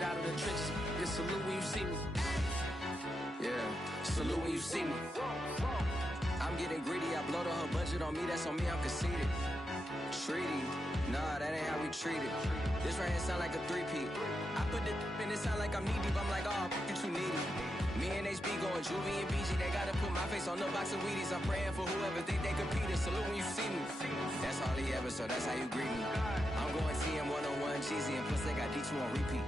it out of the trenches. Just salute when you see me. Yeah, salute when you see me. I'm getting greedy, I blow the whole budget on me, that's on me, I'm conceited. Treaty, nah, that ain't how we treat it. This right here sound like a three-peat. I put the in it sound like I'm knee-deep, I'm like, oh, you too needy. Me and HB going Juvie and BG, they gotta put my face on the box of Wheaties. I'm praying for whoever think they competed, salute when you see me. That's all he ever, so that's how you greet me. I'm going TM 101 cheesy, and plus they got D2 on repeat.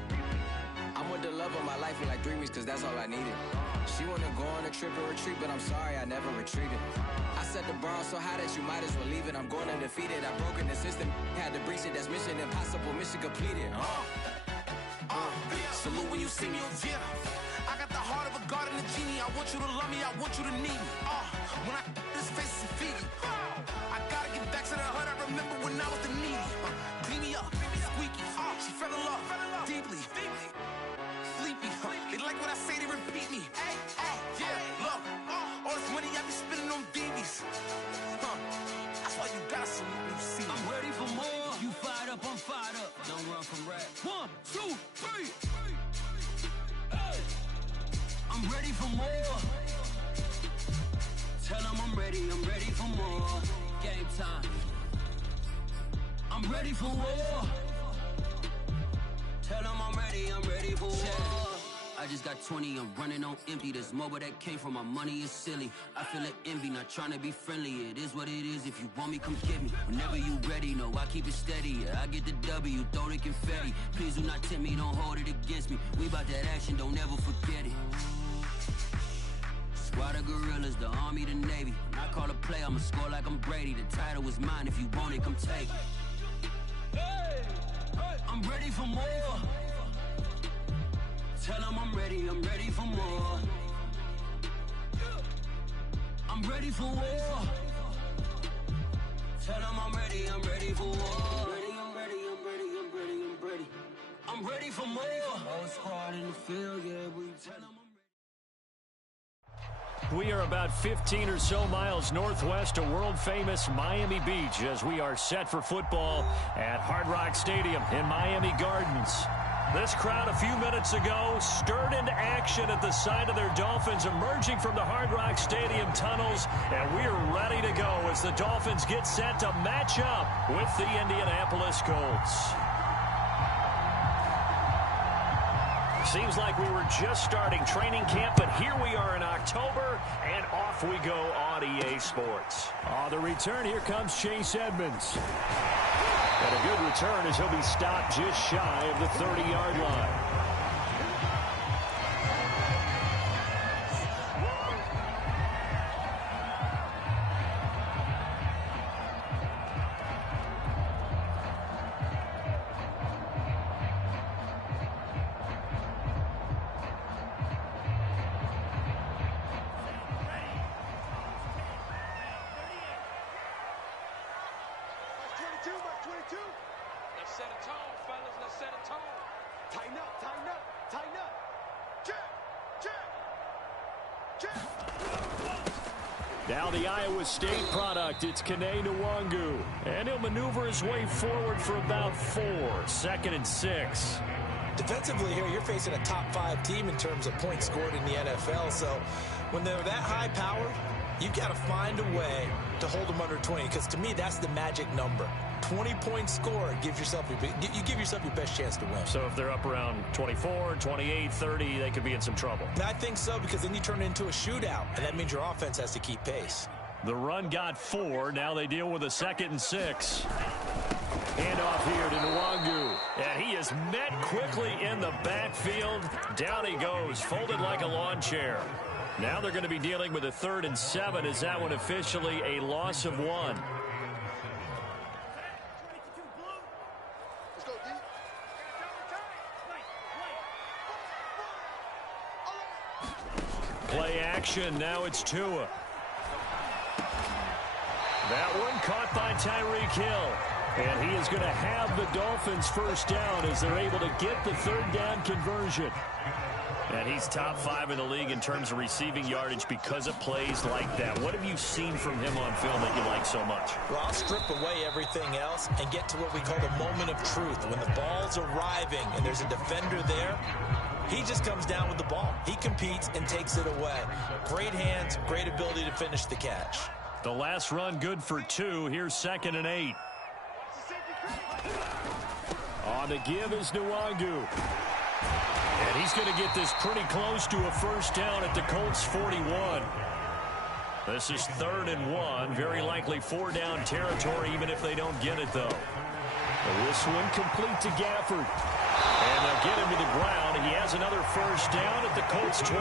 I'm with the love of my life for like 3 weeks, cause that's all I needed. She wanna go on a trip and retreat, but I'm sorry, I never retreated. I set the bar so high that you might as well leave it. I'm going undefeated, I've broken the system, had to breach it, that's mission impossible, mission completed. Salute when you see me, yeah. I got the heart of a god and a genie. I want you to love me, I want you to need me. When I this face is Fiji. I gotta get back to the hood, I remember when I was the needy. Clean me up, squeaky. She fell in love, deeply. Sleepy, they like what I say, they repeat me. Yeah, look, all this money I be spending on BBs. That's why you gotta salute when you see me. I'm ready for more. You fired up, I'm fired up. Don't run from rap. 1, 2, 3. Hey. I'm ready for more. Tell them I'm ready for more. Game time. I'm ready for war. Tell them I'm ready for war. I just got 20, I'm running on empty. This mobile that came from my money is silly. I feel it envy, not trying to be friendly. It is what it is, if you want me, come get me. Whenever you ready, no, I keep it steady. Yeah, I get the W, throw the confetti. Please do not tempt me, don't hold it against me. We about that action, don't ever forget it. Squad of gorillas, the army, the navy. When I call a play, I'ma score like I'm Brady. The title is mine, if you want it, come take it. I'm ready for more. Tell them I'm ready for more. I'm ready for war. Tell them I'm ready for war. I'm ready for more. Whole squad in the field, yeah, we tell them We are about 15 or so miles northwest of world-famous Miami Beach as we are set for football at Hard Rock Stadium in Miami Gardens. This crowd a few minutes ago stirred into action at the side of their Dolphins emerging from the Hard Rock Stadium tunnels, and we're ready to go as the Dolphins get set to match up with the Indianapolis Colts. Seems like we were just starting training camp, but here we are in October, and off we go on EA Sports. The return, here comes Chase Edmonds. And a good return as he'll be stopped just shy of the 30-yard line. Let's set a tone, fellas. Let's set a tone. Tighten up, tighten up, tighten up. Now the Iowa State product, it's Kene Nwangu. And he'll maneuver his way forward for about 4, 2nd and 6. Defensively here, you're facing a top 5 team in terms of points scored in the NFL. So when they're that high powered, you've got to find a way to hold them under 20, because to me, that's the magic number. 20 points scored gives yourself you give yourself your best chance to win. So if they're up around 24, 28, 30, they could be in some trouble. I think so, because then you turn it into a shootout, and that means your offense has to keep pace. The run got 4. Now they deal with a 2nd and 6. Handoff here to Nwangu. And he is met quickly in the backfield. Down he goes, folded like a lawn chair. Now they're going to be dealing with a 3rd and 7. Is that one officially a loss of 1? Play action. Now it's Tua. That one caught by Tyreek Hill. And he is going to have the Dolphins first down as they're able to get the third down conversion. And he's top 5 in the league in terms of receiving yardage because of plays like that. What have you seen from him on film that you like so much? Well, I'll strip away everything else and get to what we call the moment of truth. When the ball's arriving and there's a defender there, he just comes down with the ball. He competes and takes it away. Great hands, great ability to finish the catch. The last run good for 2. Here's 2nd and 8. On the give is Nwangu. And he's going to get this pretty close to a first down at the Colts 41. This is 3rd and 1. Very likely 4-down territory even if they don't get it, though. This one complete to Gafford. And they'll get him to the ground. He has another first down at the Colts 23.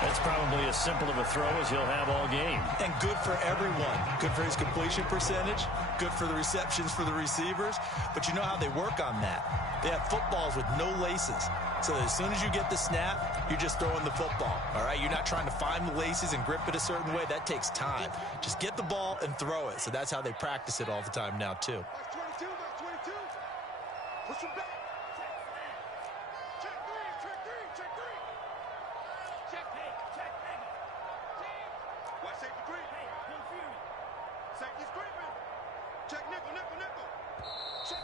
That's probably as simple of a throw as he'll have all game. And good for everyone. Good for his completion percentage. Good for the receptions for the receivers. But you know how they work on that. They have footballs with no laces. So that as soon as you get the snap, you're just throwing the football. All right? You're not trying to find the laces and grip it a certain way. That takes time. Just get the ball and throw it. So that's how they practice it all the time now, too. Back 22, back 22. Push him back. Check 3, check 3, check 3. Check, hey, check, hey. Watch safety creep. Hey, no fury. Safety's creeping. Check nickel, nickel, nickel.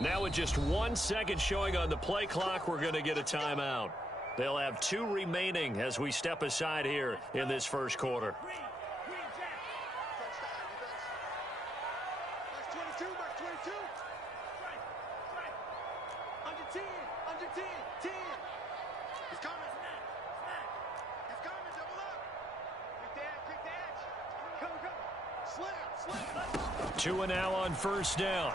Now with just 1 second showing on the play clock, we're going to get a timeout. They'll have 2 remaining as we step aside here in this first quarter. Back 22, back 22. Strike, strike. Under 10, under 10, 10. He's coming. He's coming, double up. Quick the edge. Come, come. Slap. 2 now on first down.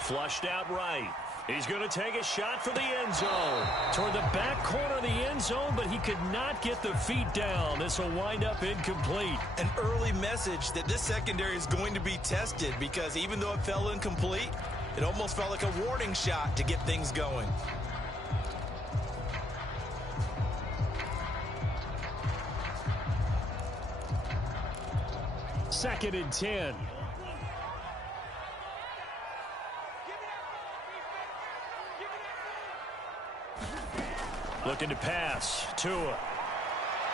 Flushed out right. He's going to take a shot for the end zone. Toward the back corner of the end zone, but he could not get the feet down. This will wind up incomplete. An early message that this secondary is going to be tested because even though it fell incomplete, it almost felt like a warning shot to get things going. Second and 10. Looking to pass. Tua.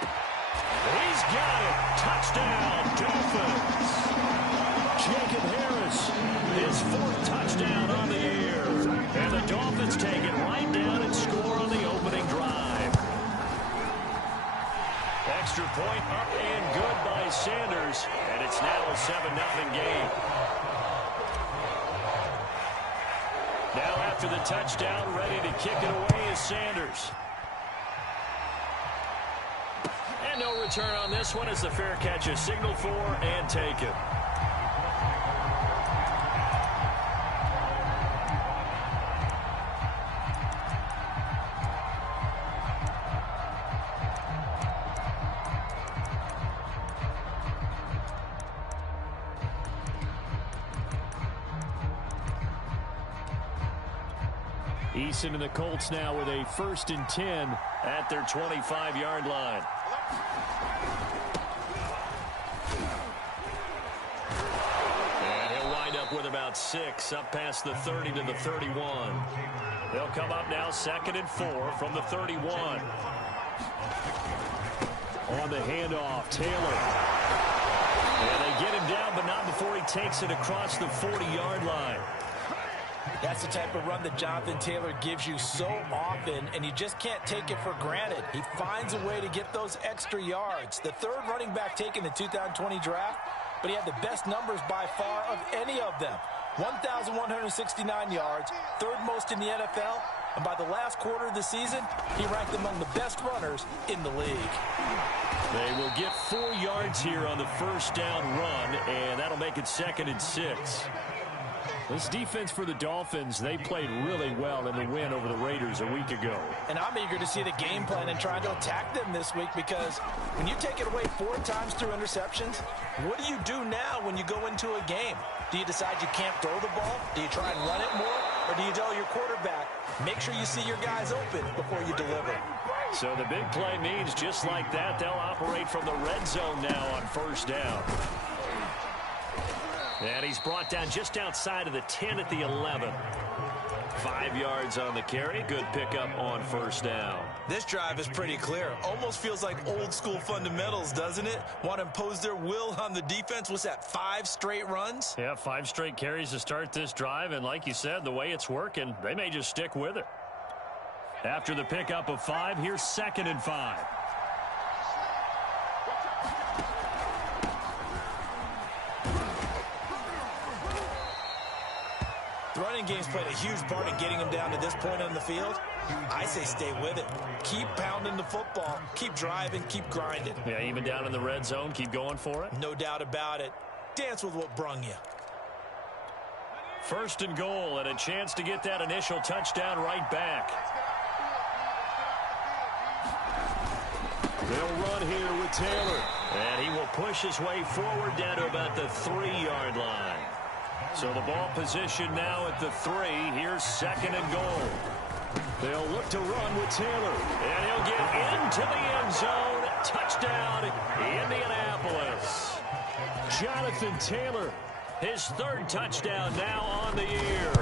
He's got it. Touchdown, Dolphins. Jacob Harris, his 4th touchdown on the year. And the Dolphins take it right down and score on the opening drive. Extra point up and good by Sanders. And it's now a 7-0 game. Now after the touchdown, ready to kick it away is Sanders. And no return on this one as the fair catch is signaled for and taken. Eason and the Colts now with a 1st and 10 at their 25-yard line. And he'll wind up with about 6 up past the 30 to the 31. They'll come up now 2nd and 4 from the 31. On the handoff, Taylor. And they get him down, but not before he takes it across the 40-yard line. That's the type of run that Jonathan Taylor gives you so often, and you just can't take it for granted. He finds a way to get those extra yards. The 3rd running back taken in the 2020 draft, but he had the best numbers by far of any of them. 1,169 yards, 3rd most in the NFL, and by the last quarter of the season, he ranked among the best runners in the league. They will get 4 yards here on the first down run, and that'll make it 2nd and 6. This defense for the Dolphins, they played really well in the win over the Raiders a week ago. And I'm eager to see the game plan and trying to attack them this week because when you take it away 4 times through interceptions, what do you do now when you go into a game? Do you decide you can't throw the ball? Do you try and run it more? Or do you tell your quarterback, make sure you see your guys open before you deliver? So the big play means just like that, they'll operate from the red zone now on first down. And he's brought down just outside of the 10 at the 11. 5 yards on the carry. Good pickup on first down. This drive is pretty clear. Almost feels like old school fundamentals, doesn't it? Want to impose their will on the defense. What's that, 5 straight runs? Yeah, 5 straight carries to start this drive. And like you said, the way it's working, they may just stick with it. After the pickup of 5, here's 2nd and 5. The running game's played a huge part in getting him down to this point on the field. I say stay with it. Keep pounding the football. Keep driving. Keep grinding. Yeah, even down in the red zone, keep going for it. No doubt about it. Dance with what brung you. 1st and goal, and a chance to get that initial touchdown right back. They'll run here with Taylor. And he will push his way forward down to about the 3-yard line. So the ball position now at the 3. Here's 2nd and goal. They'll look to run with Taylor. And he'll get into the end zone. Touchdown, Indianapolis. Jonathan Taylor, his 3rd touchdown now on the year.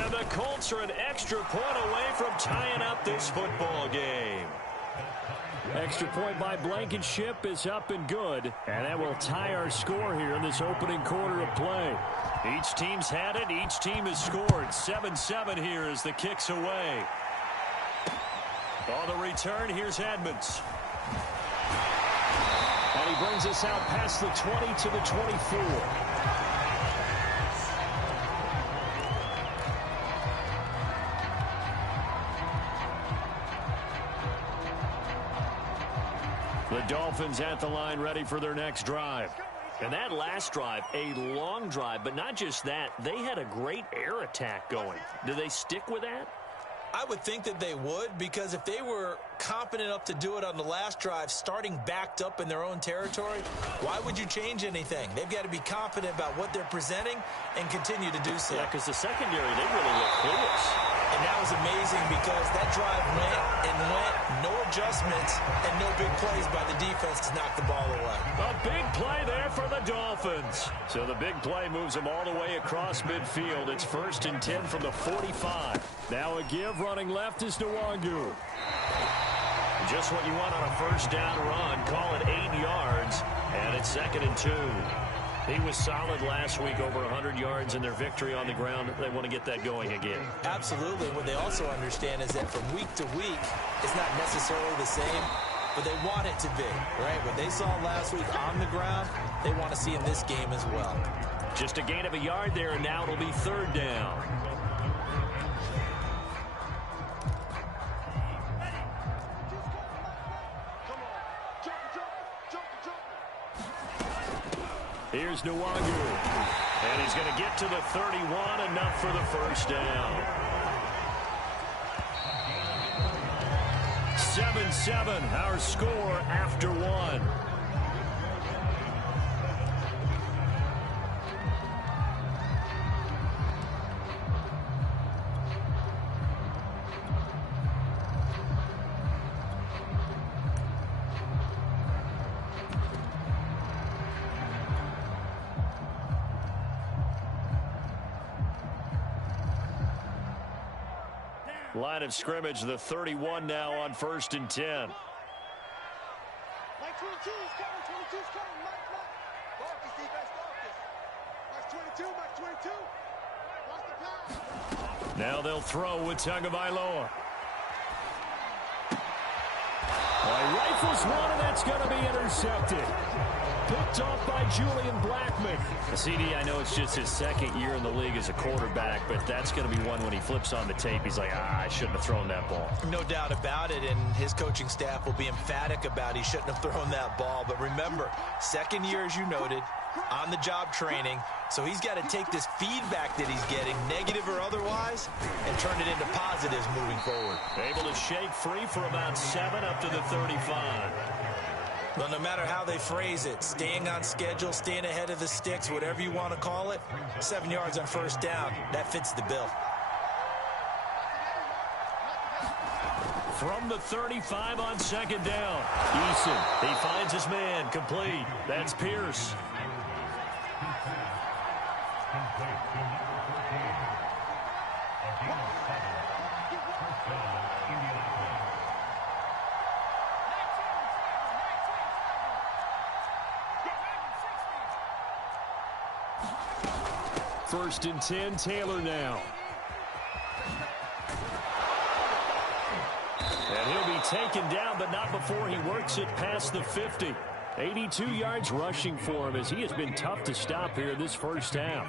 And the Colts are an extra point away from tying up this football game. Extra point by Blankenship is up and good. And that will tie our score here in this opening quarter of play. Each team's had it. Each team has scored. 7-7 here as the kick's away. On the return, here's Edmonds. And he brings us out past the 20 to the 24. The Dolphins at the line, ready for their next drive. And that last drive, a long drive, but not just that. They had a great air attack going. Do they stick with that? I would think that they would, because if they were competent enough to do it on the last drive, starting backed up in their own territory, why would you change anything? They've got to be confident about what they're presenting and continue to do so. Yeah, because the secondary, they really look clueless. And that was amazing because that drive went, no adjustments, and no big plays by the defense to knock the ball away. A big play there for the Dolphins. So the big play moves them all the way across midfield. It's 1st and 10 from the 45. Now a give running left is Nwangu. Just what you want on a 1st down run. Call it 8 yards, and it's 2nd and 2. He was solid last week, over 100 yards in their victory on the ground. They want to get that going again. Absolutely. What they also understand is that from week to week, it's not necessarily the same, but they want it to be, right? What they saw last week on the ground, they want to see in this game as well. Just a gain of a yard there, and now it'll be 3rd down. Here's Nwangu. And he's going to get to the 31, enough for the 1st down. 7-7, our score after 1. Line of scrimmage, the 31 now on 1st and 10. Mike 22 is coming, 22 is coming, Mike. Darkest defense, darkest. Mike 22, watch the pass. Now they'll throw with Tagovailoa. Rifles one, and that's going to be intercepted. Picked off by Julian Blackmon. CD, I know it's just his 2nd year in the league as a quarterback, but that's going to be one when he flips on the tape. He's like, I shouldn't have thrown that ball. No doubt about it, and his coaching staff will be emphatic about he shouldn't have thrown that ball. But remember, 2nd year, as you noted, on-the-job training, so he's got to take this feedback that he's getting, negative or otherwise, and turn it into positives moving forward. Able to shake free for about 7 up to the 35. Well, no matter how they phrase it, staying on schedule, staying ahead of the sticks, whatever you want to call it, 7 yards on 1st down, that fits the bill. From the 35 on 2nd down, Eason, he finds his man, complete. That's Pierce. First and 10, Taylor now. And he'll be taken down, but not before he works it past the 50. 82 yards rushing for him as he has been tough to stop here this first half.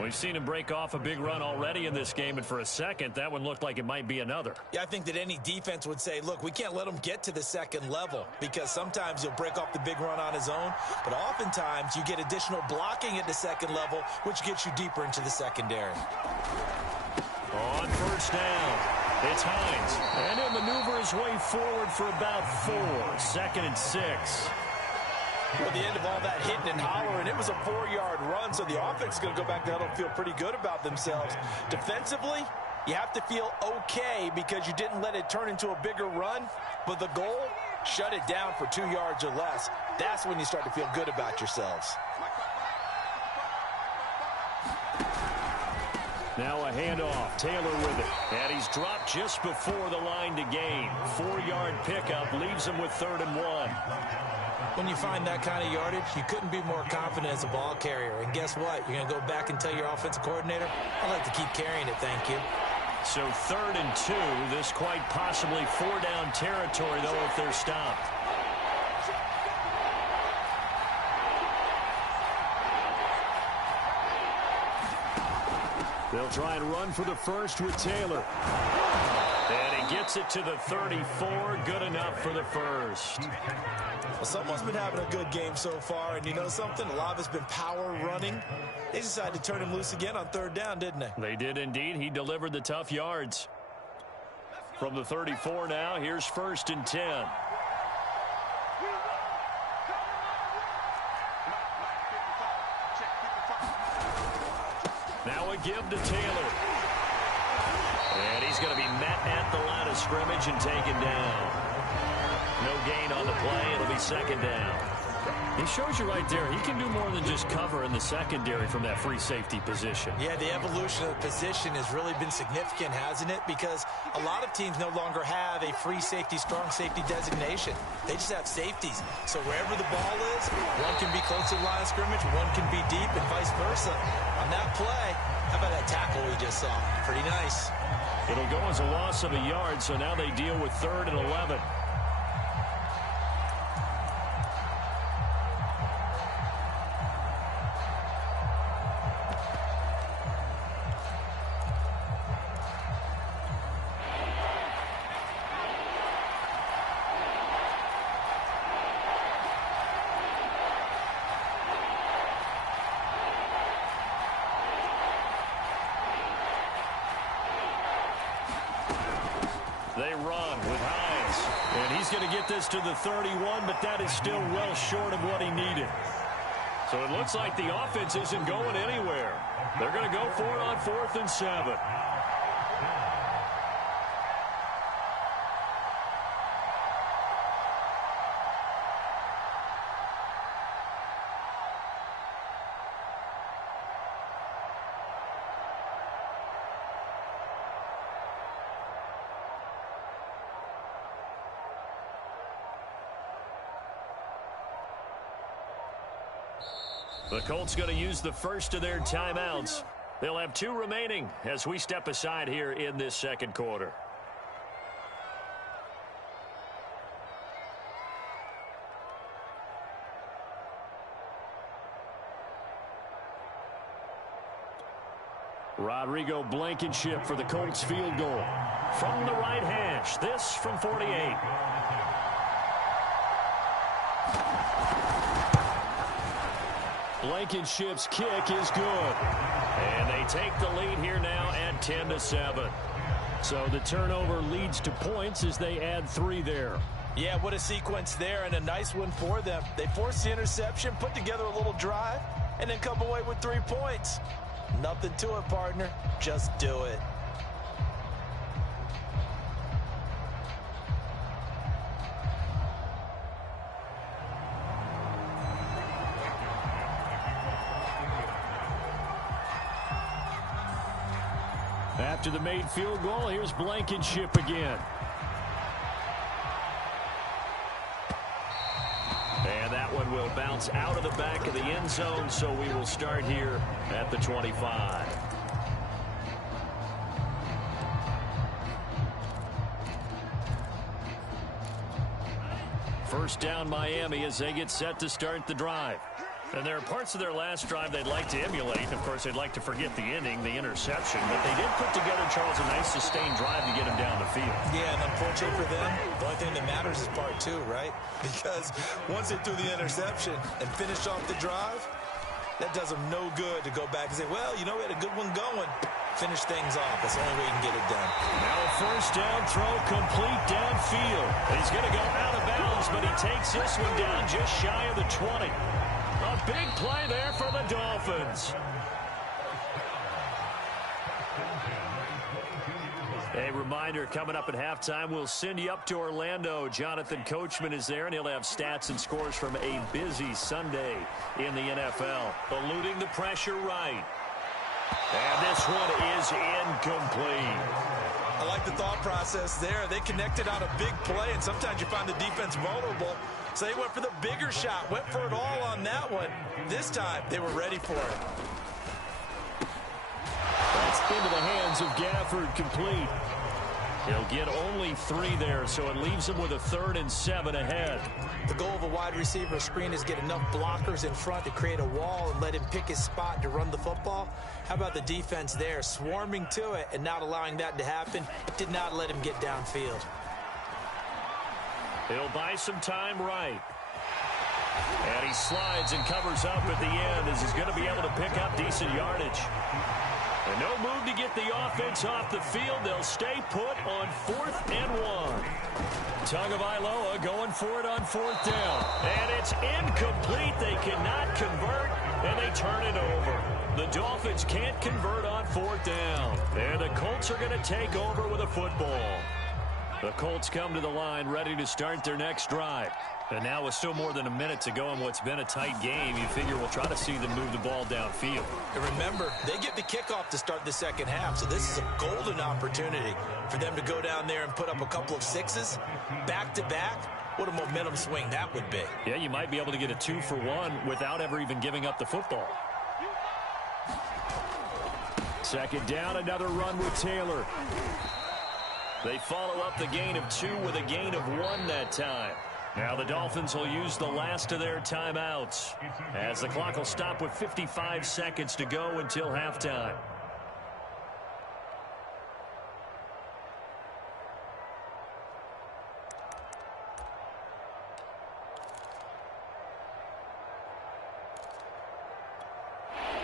We've seen him break off a big run already in this game, and for a second, that one looked like it might be another. Yeah, I think that any defense would say, look, we can't let him get to the second level because sometimes he'll break off the big run on his own, but oftentimes you get additional blocking at the second level, which gets you deeper into the secondary. On first down, it's Hines, and he'll maneuver his way forward for about 4. 2nd and 6. At the end of all that hitting and hollering, it was a 4-yard run, so the offense is going to go back to huddle and feel pretty good about themselves. Defensively, you have to feel okay because you didn't let it turn into a bigger run, but the goal, shut it down for 2 yards or less. That's when you start to feel good about yourselves. Now a handoff, Taylor with it, and he's dropped just before the line to gain. 4-yard pickup leaves him with 3rd and 1. When you find that kind of yardage, you couldn't be more confident as a ball carrier. And guess what? You're going to go back and tell your offensive coordinator, I'd like to keep carrying it, thank you. So 3rd and 2, this quite possibly 4-down territory, though, if they're stopped. They'll try and run for the first with Taylor. And he gets it to the 34. Good enough for the first. Well, someone's been having a good game so far, and you know something? A lot of it's been power running. They decided to turn him loose again on 3rd down, didn't they? They did indeed. He delivered the tough yards. From the 34 now, here's 1st and 10. Now a give to Taylor. And he's going to be met at the line of scrimmage and taken down. No gain on the play. It'll be 2nd down. He shows you right there, he can do more than just cover in the secondary from that free safety position. Yeah, the evolution of the position has really been significant, hasn't it? Because a lot of teams no longer have a free safety, strong safety designation. They just have safeties. So wherever the ball is, one can be close to the line of scrimmage, one can be deep, and vice versa. On that play, how about that tackle we just saw? Pretty nice. It'll go as a loss of a yard, so now they deal with 3rd and 11. They run with Hines, and he's going to get this to the 31, but that is still well short of what he needed. So it looks like the offense isn't going anywhere. They're going to go for it on 4th and 7. The Colts going to use the first of their timeouts. They'll have 2 remaining as we step aside here in this 2nd quarter. Rodrigo Blankenship for the Colts field goal. From the right hash, this from 48. Blankenship's kick is good. And they take the lead here now at 10-7. So the turnover leads to points as they add 3 there. Yeah, what a sequence there, and a nice one for them. They forced the interception, put together a little drive, and then come away with 3 points. Nothing to it, partner. Just do it. After the made field goal, here's Blankenship again. And that one will bounce out of the back of the end zone, so we will start here at the 25. First down Miami as they get set to start the drive. And there are parts of their last drive they'd like to emulate. Of course, they'd like to forget the inning, the interception. But they did put together, Charles, a nice sustained drive to get him down the field. Yeah, and unfortunately for them, the only thing that matters is part two, right? Because once they threw the interception and finished off the drive, that does them no good to go back and say, well, you know, we had a good one going. Finish things off. That's the only way you can get it done. Now a first down throw complete downfield. He's going to go out of bounds, but he takes this one down just shy of the 20. A big play there for the Dolphins. A reminder, coming up at halftime, we'll send you up to Orlando. Jonathan Coachman is there, and he'll have stats and scores from a busy Sunday in the NFL. Eluding the pressure right. And this one is incomplete. I like the thought process there. They connected on a big play, and sometimes you find the defense vulnerable. So they went for the bigger shot, went for it all on that one. This time, they were ready for it. That's into the hands of Gafford, complete. He'll get only 3 there, so it leaves him with a 3rd and 7 ahead. The goal of a wide receiver screen is get enough blockers in front to create a wall and let him pick his spot to run the football. How about the defense there, swarming to it and not allowing that to happen? Did not let him get downfield. He'll buy some time right. And he slides and covers up at the end as he's going to be able to pick up decent yardage. And no move to get the offense off the field. They'll stay put on 4th and 1. Tagovailoa going for it on 4th down. And it's incomplete. They cannot convert, and they turn it over. The Dolphins can't convert on 4th down. And the Colts are going to take over with a football. The Colts come to the line ready to start their next drive. And now with still more than a minute to go in what's been a tight game, you figure we'll try to see them move the ball downfield. And remember, they get the kickoff to start the second half, so this is a golden opportunity for them to go down there and put up a couple of 6s back-to-back. What a momentum swing that would be. Yeah, you might be able to get a 2-for-1 without ever even giving up the football. Second down, another run with Taylor. They follow up the gain of 2 with a gain of 1 that time. Now the Dolphins will use the last of their timeouts as the clock will stop with 55 seconds to go until halftime.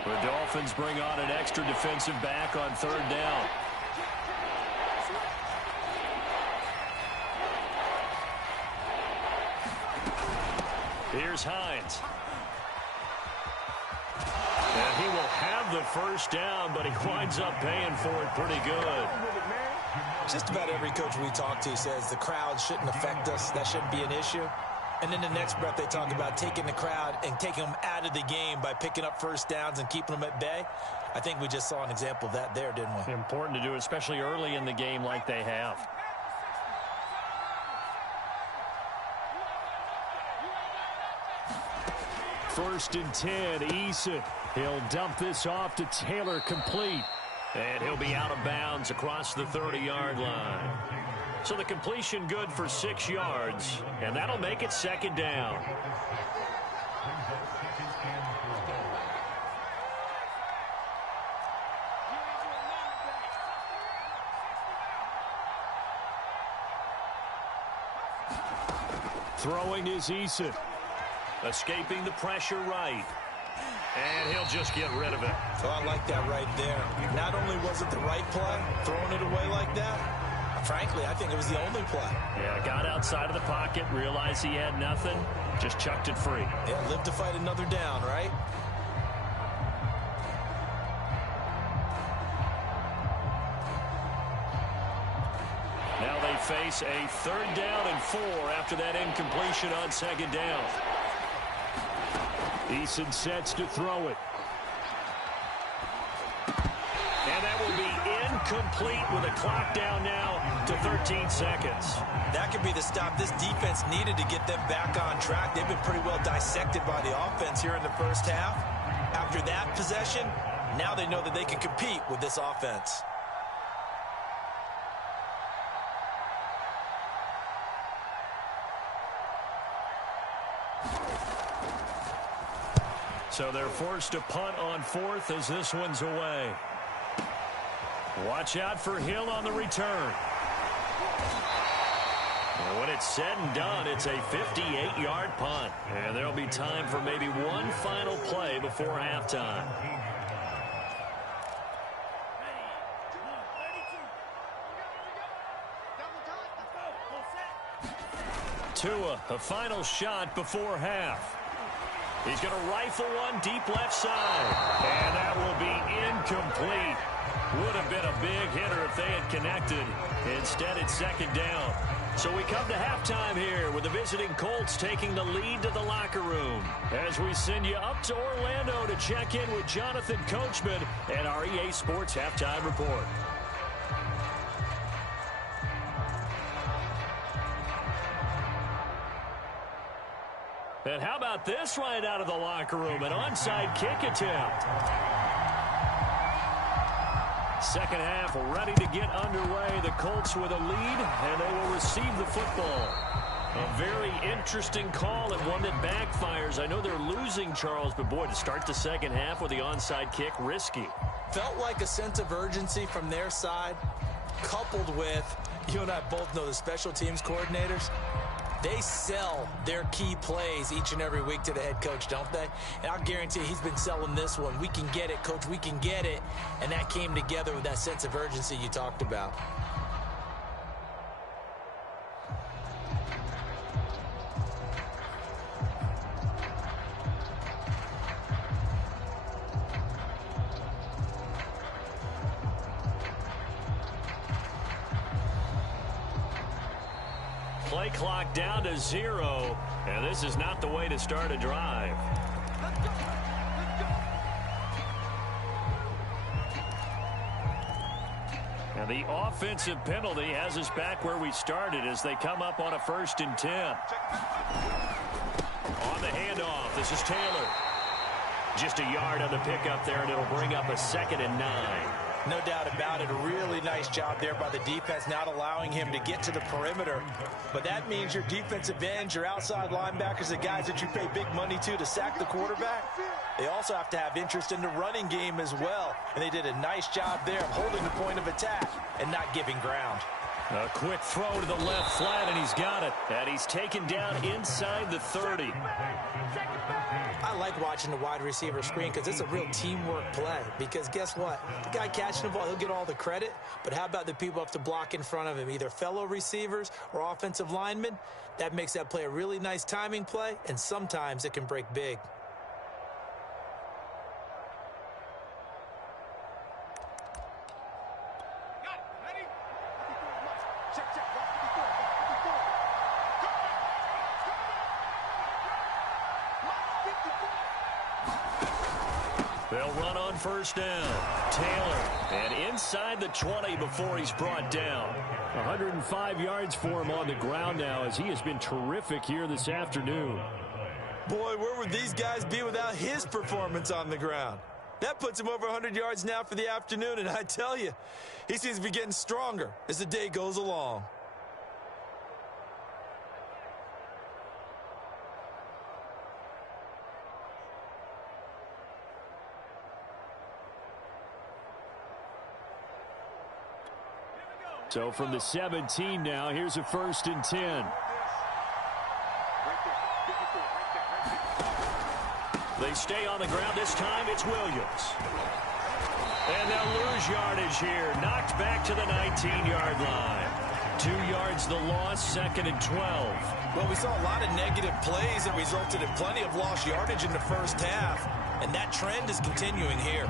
The Dolphins bring on an extra defensive back on 3rd down. Here's Hines. And he will have the first down, but he winds up paying for it pretty good. Just about every coach we talk to says the crowd shouldn't affect us. That shouldn't be an issue. And in the next breath, they talk about taking the crowd and taking them out of the game by picking up first downs and keeping them at bay. I think we just saw an example of that there, didn't we? Important to do, especially early in the game like they have. First and 10, Eason. He'll dump this off to Taylor, complete. And he'll be out of bounds across the 30-yard line. So the completion good for 6 yards, and that'll make it 2nd down. Throwing is Eason. Escaping the pressure right. And he'll just get rid of it. Oh, I like that right there. Not only was it the right play, throwing it away like that, frankly, I think it was the only play. Yeah, got outside of the pocket, realized he had nothing, just chucked it free. Yeah, live to fight another down, right? Now they face a 3rd down and 4 after that incompletion on 2nd down. Eason sets to throw it. And that will be incomplete with a clock down now to 13 seconds. That could be the stop this defense needed to get them back on track. They've been pretty well dissected by the offense here in the first half. After that possession, now they know that they can compete with this offense. So they're forced to punt on fourth as this one's away. Watch out for Hill on the return. And when it's said and done, it's a 58-yard punt. And there'll be time for maybe one final play before halftime. Tua, a final shot before half. He's going to rifle one deep left side. And that will be incomplete. Would have been a big hitter if they had connected. Instead, it's second down. So we come to halftime here with the visiting Colts taking the lead to the locker room. As we send you up to Orlando to check in with Jonathan Coachman and our EA Sports Halftime Report. And how about this right out of the locker room? An onside kick attempt. Second half ready to get underway. The Colts with a lead, and they will receive the football. A very interesting call and one that backfires. I know they're losing, Charles, but boy, to start the second half with the onside kick, risky. Felt like a sense of urgency from their side, coupled with, you and I both know the special teams coordinators. They sell their key plays each and every week to the head coach, don't they? And I'll guarantee he's been selling this one. We can get it, coach. We can get it. And that came together with that sense of urgency you talked about. Play clock down to 0, and this is not the way to start a drive. And the offensive penalty has us back where we started as they come up on a 1st and 10. On the handoff, this is Taylor. Just a yard on the pickup there, and it'll bring up a 2nd and 9. No doubt about it. A really nice job there by the defense, not allowing him to get to the perimeter. But that means your defensive ends, your outside linebackers, the guys that you pay big money to sack the quarterback, they also have to have interest in the running game as well. And they did a nice job there of holding the point of attack and not giving ground. A quick throw to the left flat, and he's got it. And he's taken down inside the 30. I like watching the wide receiver screen because it's a real teamwork play. Because guess what? The guy catching the ball, he'll get all the credit. But how about the people have to block in front of him, either fellow receivers or offensive linemen? That makes that play a really nice timing play, and sometimes it can break big. They'll run on 1st down. Taylor, and inside the 20 before he's brought down. 105 yards for him on the ground now as he has been terrific here this afternoon. Boy, where would these guys be without his performance on the ground? That puts him over 100 yards now for the afternoon, and I tell you, he seems to be getting stronger as the day goes along. So from the 17 now, here's a 1st and 10. They stay on the ground. This time it's Williams. And they'll lose yardage here. Knocked back to the 19-yard line. 2 yards the loss, 2nd and 12. Well, we saw a lot of negative plays that resulted in plenty of lost yardage in the first half. And that trend is continuing here.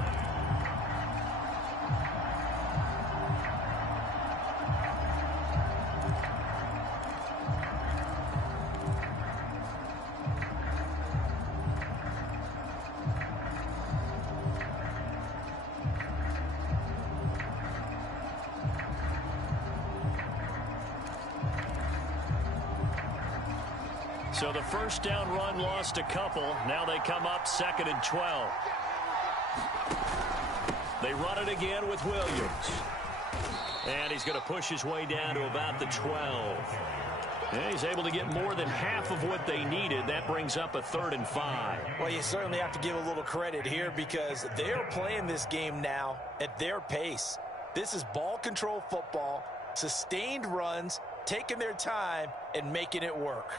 So the first down run lost a couple. Now they come up 2nd and 12. They run it again with Williams. And he's going to push his way down to about the 12. And he's able to get more than half of what they needed. That brings up a 3rd and 5. Well, you certainly have to give a little credit here because they're playing this game now at their pace. This is ball control football, sustained runs, taking their time, and making it work.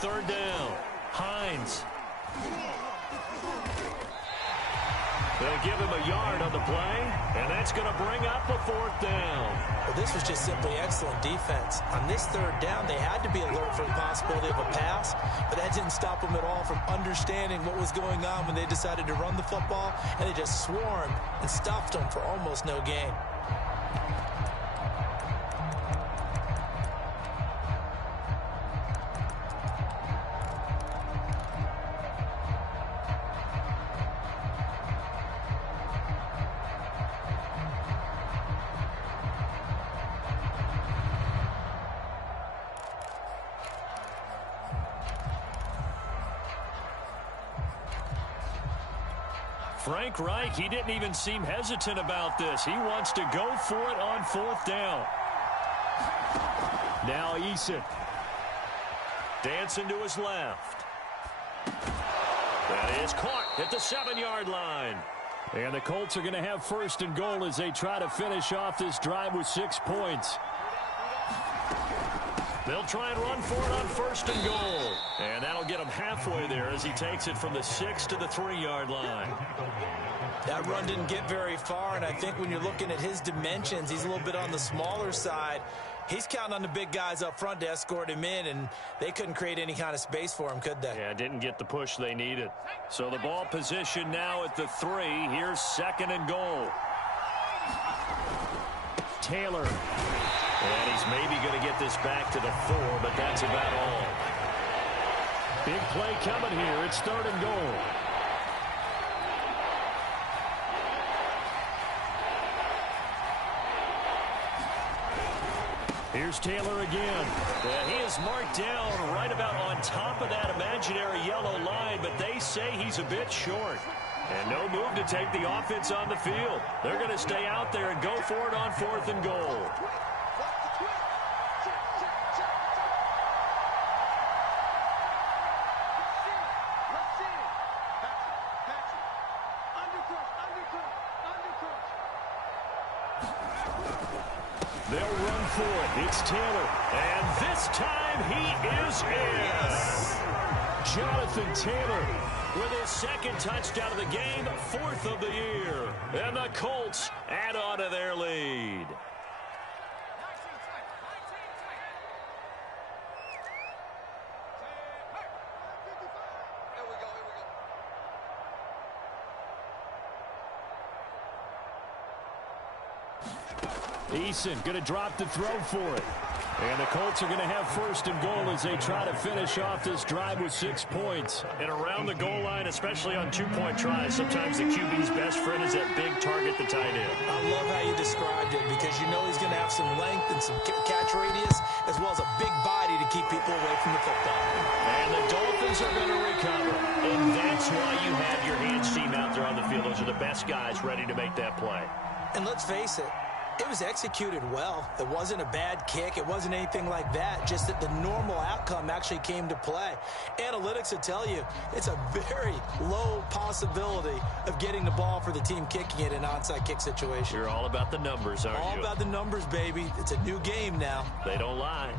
Third down. Hines. They'll give him a yard on the play, and that's going to bring up a 4th down. Well, this was just simply excellent defense. On this 3rd down, they had to be alert for the possibility of a pass, but that didn't stop them at all from understanding what was going on when they decided to run the football, and they just swarmed and stuffed them for almost no gain. Frank Reich, he didn't even seem hesitant about this. He wants to go for it on 4th down. Now Eason. Dancing to his left. That is caught at the 7-yard line. And the Colts are going to have 1st and goal as they try to finish off this drive with 6 points. They'll try and run for it on 1st and goal. And that'll get him halfway there as he takes it from the 6 to the 3-yard line. That run didn't get very far, and I think when you're looking at his dimensions, he's a little bit on the smaller side. He's counting on the big guys up front to escort him in, and they couldn't create any kind of space for him, could they? Yeah, didn't get the push they needed. So the ball position now at the 3. Here's 2nd and goal. Taylor. And he's maybe going to get this back to the 4, but that's about all. Big play coming here. It's 3rd and goal. Here's Taylor again. He is marked down right about on top of that imaginary yellow line, but they say he's a bit short. And no move to take the offense on the field. They're going to stay out there and go for it on 4th and goal. They'll run for it. It's Taylor. And this time he is in. Jonathan Taylor with his 2nd touchdown of the game, 4th of the year. And the Colts add on to their lead. Eason going to drop the throw for it. And the Colts are going to have first and goal as they try to finish off this drive with 6 points. And around the goal line, especially on two-point tries, sometimes the QB's best friend is that big target, the tight end. I love how you described it because you know he's going to have some length and some catch radius as well as a big body to keep people away from the football. And the Dolphins are going to recover. And that's why you have your hands team out there on the field. Those are the best guys ready to make that play. And let's face it, it was executed well. It wasn't a bad kick. It wasn't anything like that. Just that the normal outcome actually came to play. Analytics will tell you it's a very low possibility of getting the ball for the team kicking it in an onside kick situation. You're all about the numbers, aren't you? All about the numbers, baby. It's a new game now. They don't lie.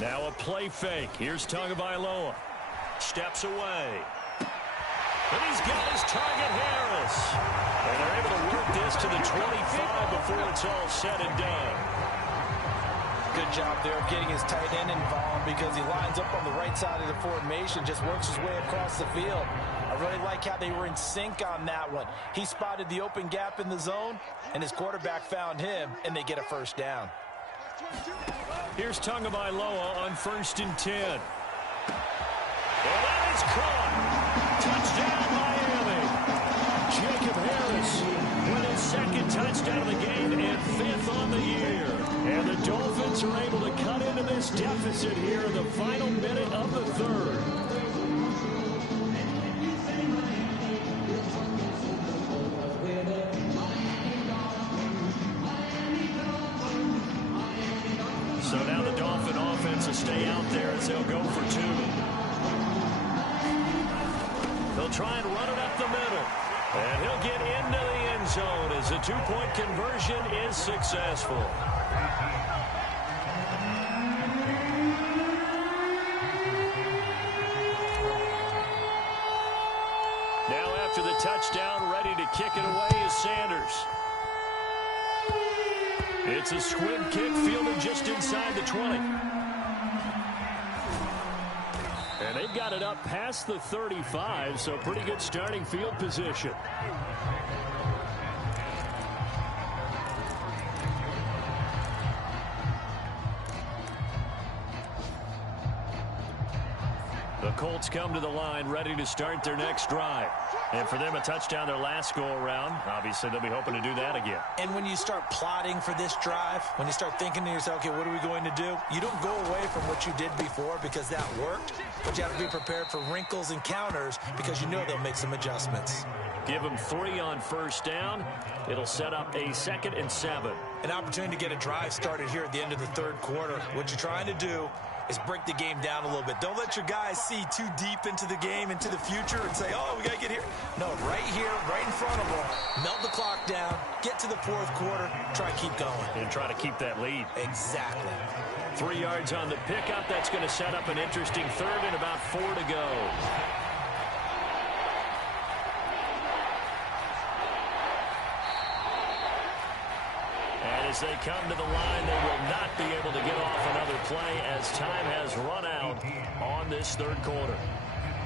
Now a play fake. Here's Tagovailoa. Steps away. And he's got his target, Harris. And they're able to work this to the 25 before it's all said and done. Good job there of getting his tight end involved because he lines up on the right side of the formation, just works his way across the field. I really like how they were in sync on that one. He spotted the open gap in the zone, and his quarterback found him, and they get a first down. Here's Tagovailoa on 1st and 10. And that is caught. Touchdown, Miami. Jacob Harris with his 2nd touchdown of the game and 5th on the year. And the Dolphins are able to cut into this deficit here in the final minute of the 3rd. So now the Dolphin offense will stay out there as they'll go for 2. They'll try and run it up the middle. And he'll get into the end zone as the 2-point conversion is successful. Now after the touchdown, ready to kick it away is Sanders. It's a squib kick fielded just inside the 20. And they've got it up past the 35, so pretty good starting field position. The Colts come to the line ready to start their next drive. And for them, a touchdown their last go-around. Obviously, they'll be hoping to do that again. And when you start plotting for this drive, when you start thinking to yourself, okay, what are we going to do? You don't go away from what you did before because that worked, but you have to be prepared for wrinkles and counters because you know they'll make some adjustments. Give them 3 on 1st down. It'll set up a 2nd and 7. An opportunity to get a drive started here at the end of the 3rd quarter. What you're trying to do is break the game down a little bit. Don't let your guys see too deep into the game, into the future, and say, oh, we got to get here. No, right here, right in front of them. Melt the clock down, get to the 4th quarter, try and keep going. And try to keep that lead. Exactly. 3 yards on the pickup. That's going to set up an interesting 3rd and about 4 to go. As they come to the line, they will not be able to get off another play as time has run out on this 3rd quarter.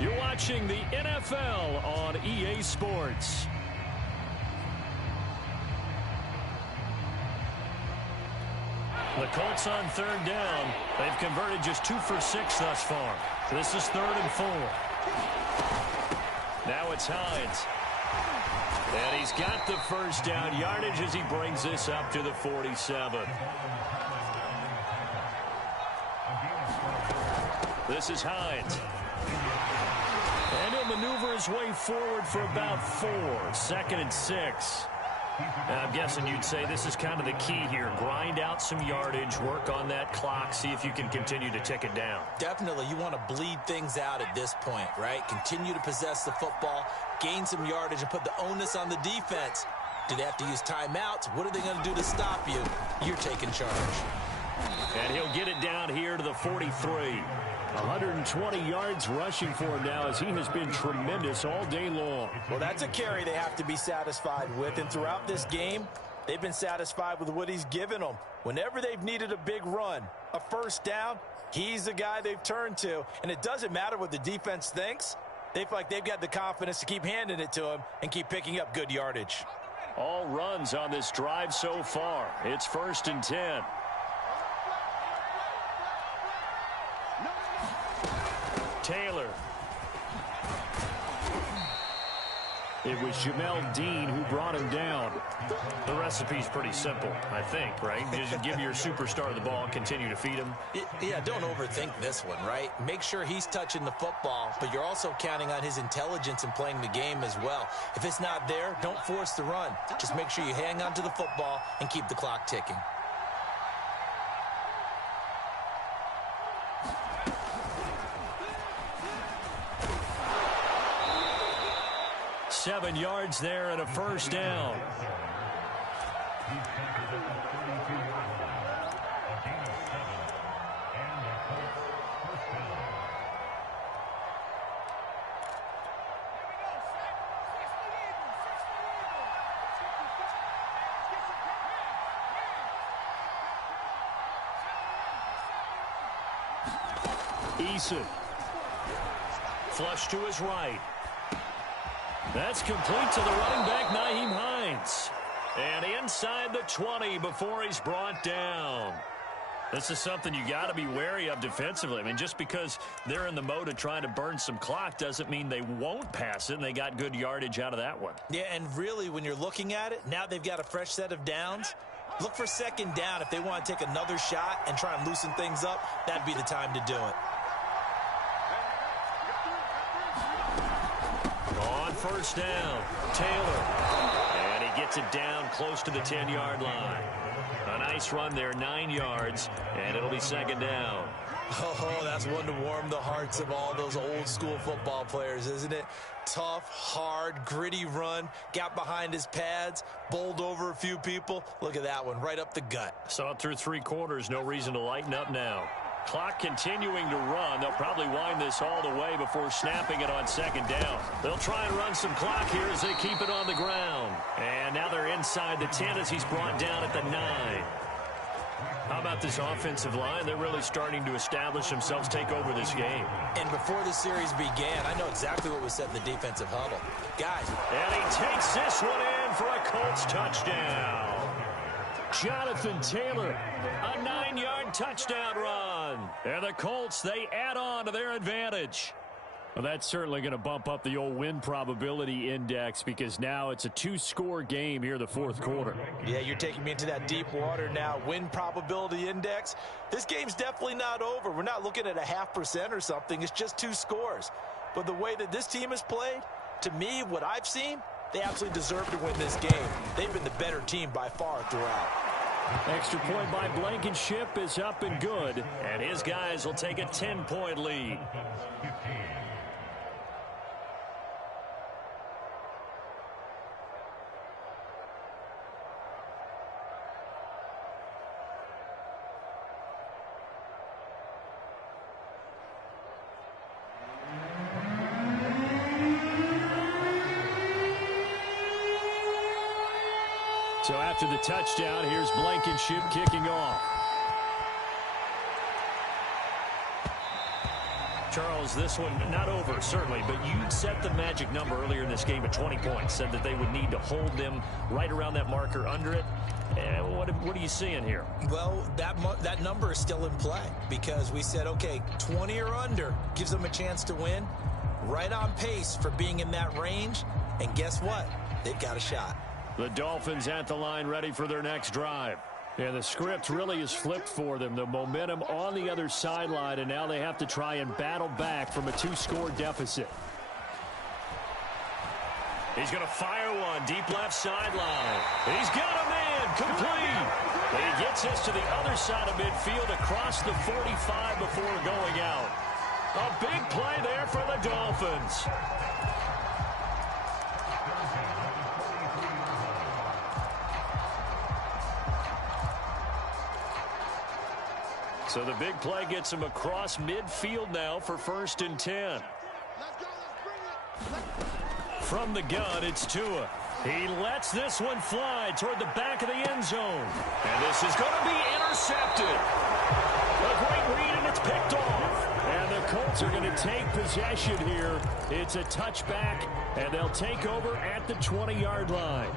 You're watching the NFL on EA Sports. The Colts on 3rd down. They've converted just 2 for 6 thus far. This is 3rd and 4. Now it's Hines. And he's got the 1st down yardage as he brings this up to the 47. This is Hines. And he'll maneuver his way forward for about 4. 2nd and 6. And I'm guessing you'd say this is kind of the key here. Grind out some yardage, work on that clock, see if you can continue to tick it down. Definitely, you want to bleed things out at this point, right? Continue to possess the football, gain some yardage, and put the onus on the defense. Do they have to use timeouts? What are they going to do to stop you? You're taking charge. And he'll get it down here to the 43. 120 yards rushing for him now as he has been tremendous all day long. Well, that's a carry they have to be satisfied with. And throughout this game, They've been satisfied with what he's given them. Whenever they've needed a big run, a first down, he's the guy they've turned to. And it doesn't matter what the defense thinks. They feel like they've got the confidence to keep handing it to him and keep picking up good yardage. All runs on this drive so far. It's 1st and 10. Taylor. It was Jamel Dean who brought him down. The recipe's pretty simple, I think, right? You just give your superstar the ball and continue to feed him. Yeah, don't overthink this one, right? Make sure he's touching the football, but you're also counting on his intelligence in playing the game as well. If it's not there, don't force the run. Just make sure you hang on to the football and keep the clock ticking. Seven yards there and a first down. Eason. Flush to his right. That's complete to the running back, Nyheim Hines. And inside the 20 before he's brought down. This is something you got to be wary of defensively. I mean, just because they're in the mode of trying to burn some clock doesn't mean they won't pass it, and they got good yardage out of that one. Yeah, and really, when you're looking at it, now they've got a fresh set of downs. Look for second down. If they want to take another shot and try and loosen things up, that'd be the time to do it. First down, Taylor. And he gets it down close to the 10-yard line. A nice run there, 9 yards, and it'll be second down. Oh, that's one to warm the hearts of all those old-school football players, isn't it? Tough, hard, gritty run, got behind his pads, bowled over a few people. Look at that one, right up the gut. Saw it through 3 quarters, no reason to lighten up now. Clock continuing to run. They'll probably wind this all the way before snapping it on second down. They'll try and run some clock here as they keep it on the ground. And now they're inside the 10 as he's brought down at the 9. How about this offensive line? They're really starting to establish themselves, take over this game. And before the series began, I know exactly what was said in the defensive huddle. Guys. And he takes this one in for a Colts touchdown. Jonathan Taylor, a 9-yard touchdown run. And the Colts, they add on to their advantage. Well, that's certainly going to bump up the old win probability index because now it's a 2-score game here the fourth quarter. Yeah, you're taking me into that deep water now. Win probability index. This game's definitely not over. We're not looking at a 0.5% or something. It's just 2 scores. But the way that this team has played, to me, what I've seen, they absolutely deserve to win this game. They've been the better team by far throughout. Extra point by Blankenship is up and good, and his guys will take a 10-point lead. So after the touchdown, here's Blankenship kicking off. Charles, this one not over, certainly, but you set the magic number earlier in this game at 20 points, said that they would need to hold them right around that marker under it. What are you seeing here? Well, that number is still in play because we said, okay, 20 or under gives them a chance to win. Right on pace for being in that range, and guess what? They've got a shot. The Dolphins at the line ready for their next drive. And the script really is flipped for them. The momentum on the other sideline, and now they have to try and battle back from a 2-score deficit. He's going to fire one deep left sideline. He's got a man complete. And he gets us to the other side of midfield across the 45 before going out. A big play there for the Dolphins. So the big play gets him across midfield now for 1st and 10. From the gun, it's Tua. He lets this one fly toward the back of the end zone. And this is going to be intercepted. A great read, and it's picked off. And the Colts are going to take possession here. It's a touchback, and they'll take over at the 20-yard line.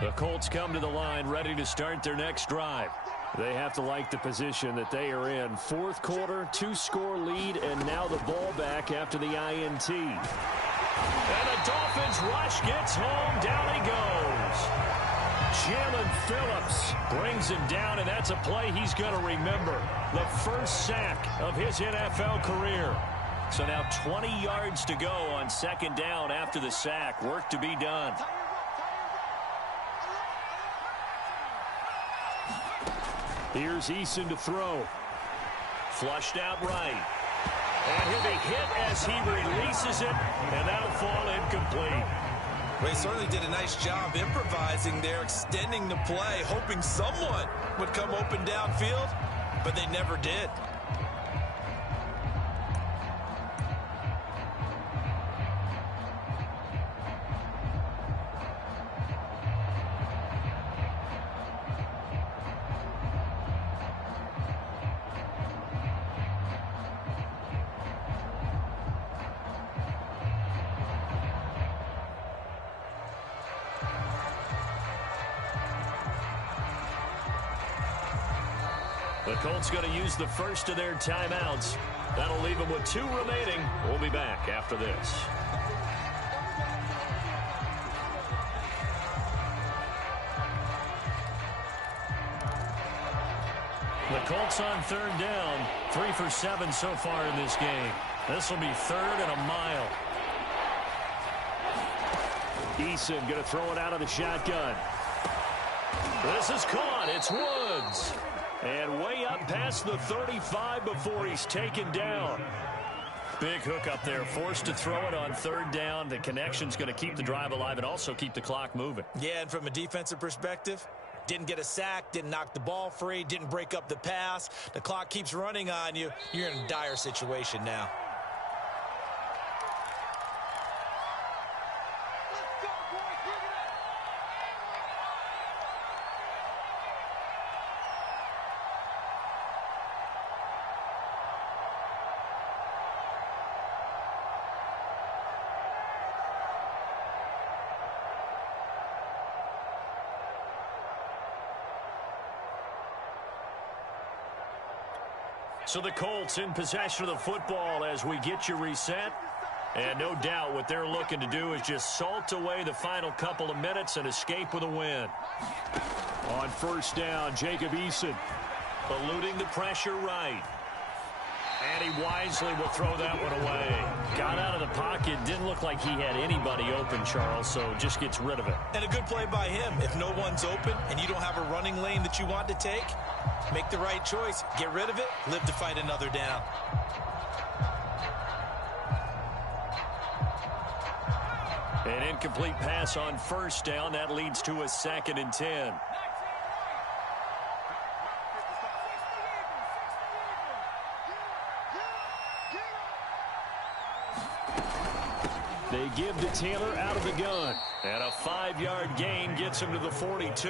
The Colts come to the line ready to start their next drive. They have to like the position that they are in. Fourth quarter, 2-score lead, and now the ball back after the INT. And the Dolphins rush gets home. Down he goes. Jalen Phillips brings him down, and that's a play he's going to remember. The first sack of his NFL career. So now 20 yards to go on second down after the sack. Work to be done. Here's Eason to throw. Flushed out right. And he'll be hit as he releases it, and that'll fall incomplete. Well, he certainly did a nice job improvising there, extending the play, hoping someone would come open downfield, but they never did. The Colts going to use the first of their timeouts. That'll leave them with 2 remaining. We'll be back after this. The Colts on third down. 3 for 7 so far in this game. This will be 3rd and a mile. Eason going to throw it out of the shotgun. This is caught. It's Woods. And way up past the 35 before he's taken down. Big hook up there. Forced to throw it on third down. The connection's going to keep the drive alive and also keep the clock moving. Yeah, and from a defensive perspective, didn't get a sack, didn't knock the ball free, didn't break up the pass. The clock keeps running on you. You're in a dire situation now. So the Colts in possession of the football as we get you reset. And no doubt what they're looking to do is just salt away the final couple of minutes and escape with a win. On first down, Jacob Eason eluding the pressure right. And he wisely will throw that one away. Got out of the pocket. Didn't look like he had anybody open, Charles, so just gets rid of it. And a good play by him. If no one's open and you don't have a running lane that you want to take, make the right choice. Get rid of it. Live to fight another down. An incomplete pass on first down. That leads to a 2nd and 10. They give to Taylor out of the gun. And a 5-yard gain gets him to the 42.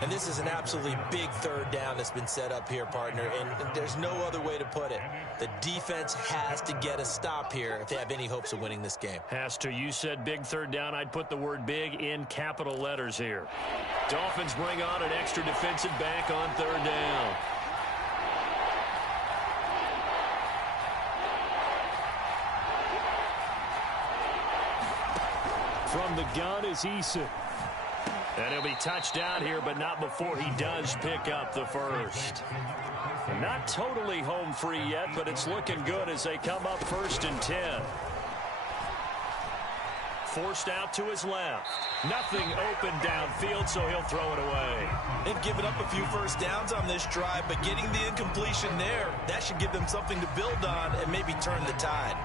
And this is an absolutely big third down that's been set up here, partner. And there's no other way to put it. The defense has to get a stop here if they have any hopes of winning this game. Has to. You said big third down. I'd put the word big in capital letters here. Dolphins bring on an extra defensive back on third down. From the gun is Eason. And he'll be touched down here, but not before he does pick up the first. Not totally home free yet, but it's looking good as they come up 1st and 10. Forced out to his left. Nothing open downfield, so he'll throw it away. They've given up a few first downs on this drive, but getting the incompletion there, that should give them something to build on and maybe turn the tide.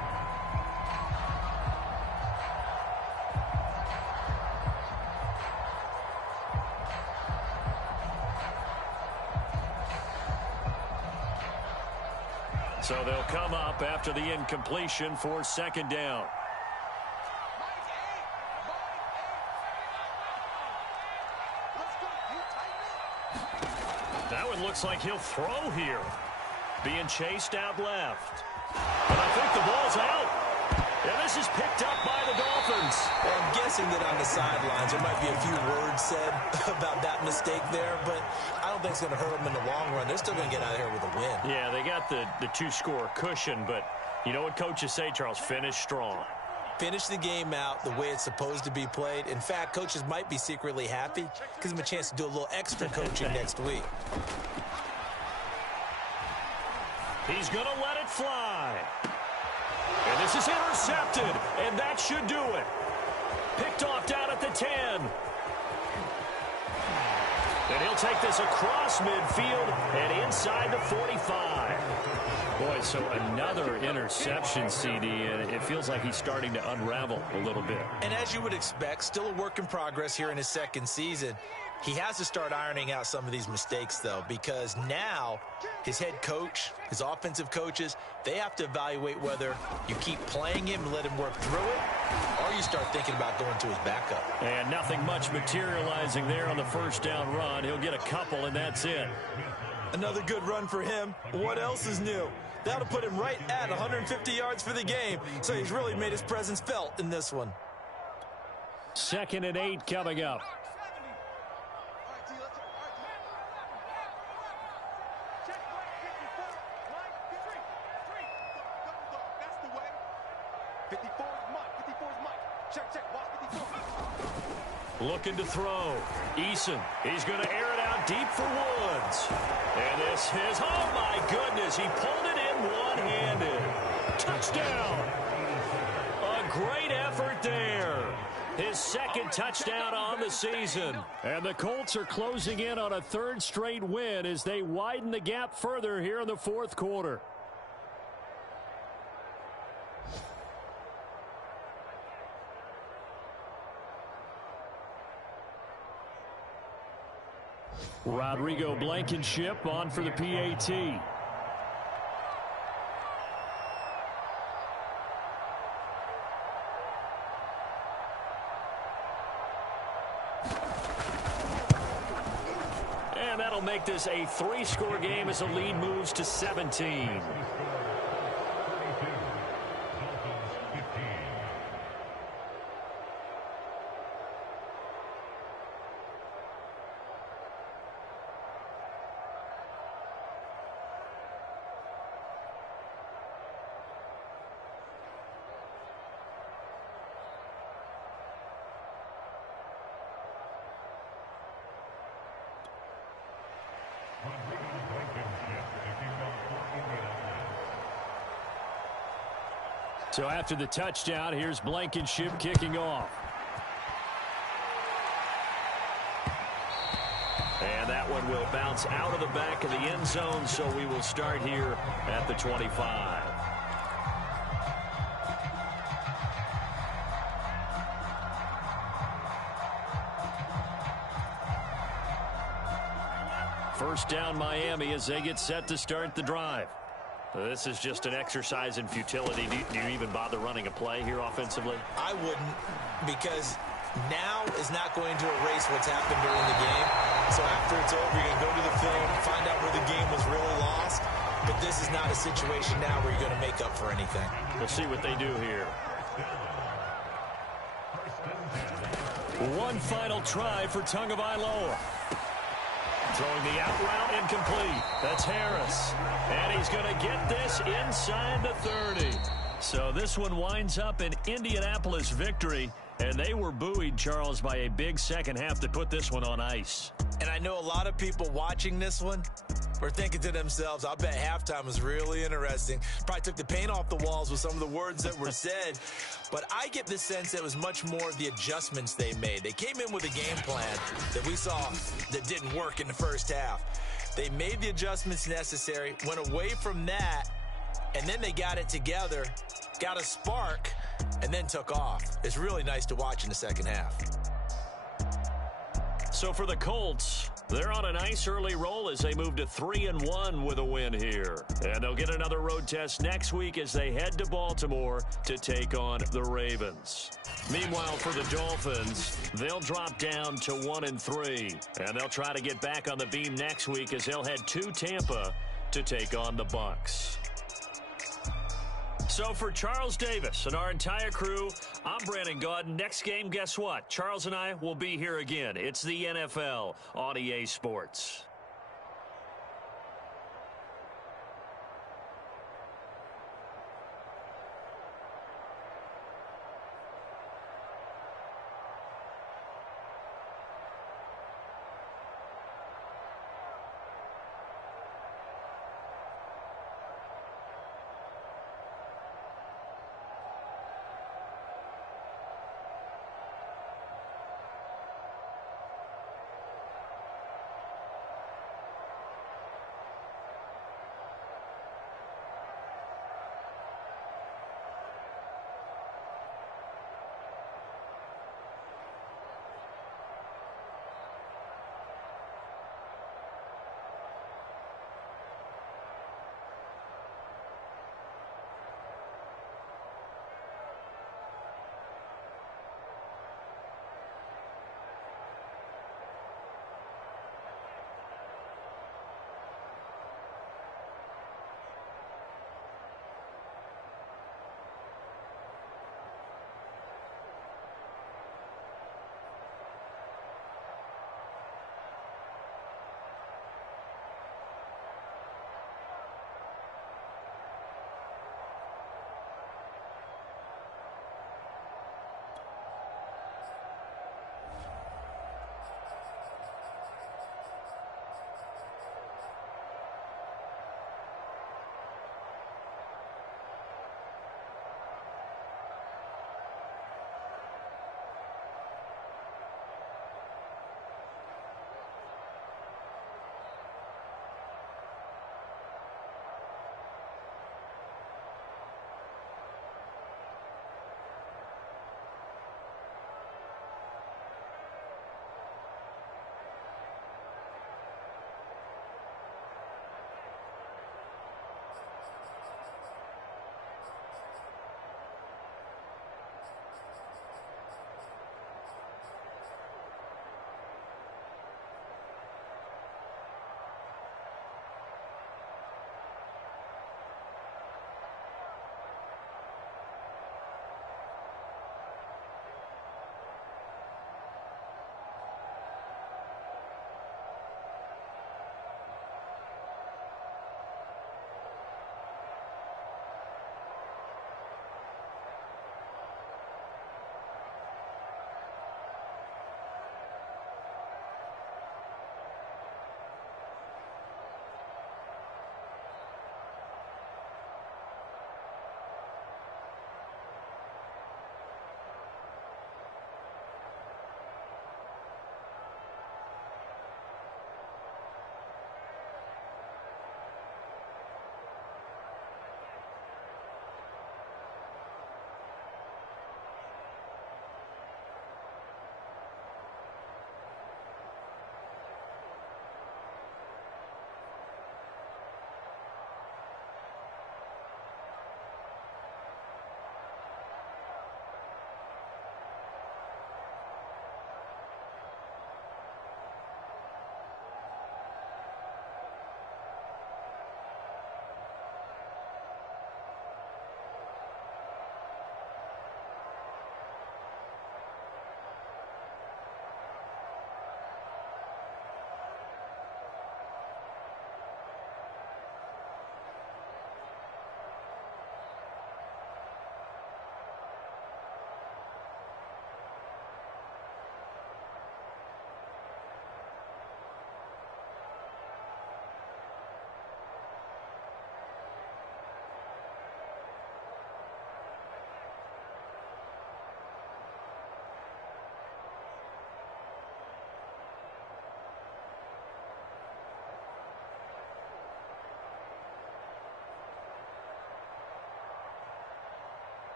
So they'll come up after the incompletion for 2nd down. That one looks like he'll throw here. Being chased out left. But I think the ball's out. And this is picked up by the Dolphins. Well, I'm guessing that on the sidelines there might be a few words said about that mistake there, but I don't think it's going to hurt them in the long run. They're still going to get out of here with a win. Yeah, they got the 2-score cushion, but you know what coaches say, Charles? Finish strong. Finish the game out the way it's supposed to be played. In fact, coaches might be secretly happy. Gives them a chance to do a little extra coaching next week. He's going to let it fly. And this is intercepted, and that should do it. Picked off down at the 10. And he'll take this across midfield and inside the 45. Boy, so another interception, CD, and it feels like he's starting to unravel a little bit. And as you would expect, still a work in progress here in his 2nd season. He has to start ironing out some of these mistakes, though, because now his head coach, his offensive coaches, they have to evaluate whether you keep playing him and let him work through it, or you start thinking about going to his backup. And nothing much materializing there on the 1st down run. He'll get a couple, and that's it. Another good run for him. What else is new? That'll put him right at 150 yards for the game, so he's really made his presence felt in this one. 2nd and 8 coming up. Looking to throw. Eason. He's going to air it out deep for Woods. And this is, oh my goodness, he pulled it in one-handed. Touchdown. A great effort there. His 2nd touchdown on the season. And the Colts are closing in on a 3rd straight win as they widen the gap further here in the 4th quarter. Rodrigo Blankenship on for the PAT. And that'll make this a 3-score game as the lead moves to 17. So after the touchdown, here's Blankenship kicking off. And that one will bounce out of the back of the end zone, so we will start here at the 25. First down Miami as they get set to start the drive. This is just an exercise in futility. Do you even bother running a play here offensively? I wouldn't, because now is not going to erase what's happened during the game. So after it's over, you're going to go to the film, find out where the game was really lost. But this is not a situation now where you're going to make up for anything. We'll see what they do here. One final try for Tagovailoa. Throwing the out route incomplete. That's Harris. And he's going to get this inside the 30. So this one winds up an Indianapolis victory. And they were buoyed, Charles, by a big second half to put this one on ice. And I know a lot of people watching this one, were thinking to themselves, I bet halftime was really interesting. Probably took the paint off the walls with some of the words that were said. But I get the sense that it was much more of the adjustments they made. They came in with a game plan that we saw that didn't work in the first half. They made the adjustments necessary, went away from that, and then they got it together, got a spark, and then took off. It's really nice to watch in the second half. So for the Colts, they're on a nice early roll as they move to 3-1 with a win here. And they'll get another road test next week as they head to Baltimore to take on the Ravens. Meanwhile, for the Dolphins, they'll drop down to 1-3. And they'll try to get back on the beam next week as they'll head to Tampa to take on the Bucs. So for Charles Davis and our entire crew, I'm Brandon Gaudin. Next game, guess what? Charles and I will be here again. It's the NFL on EA Sports.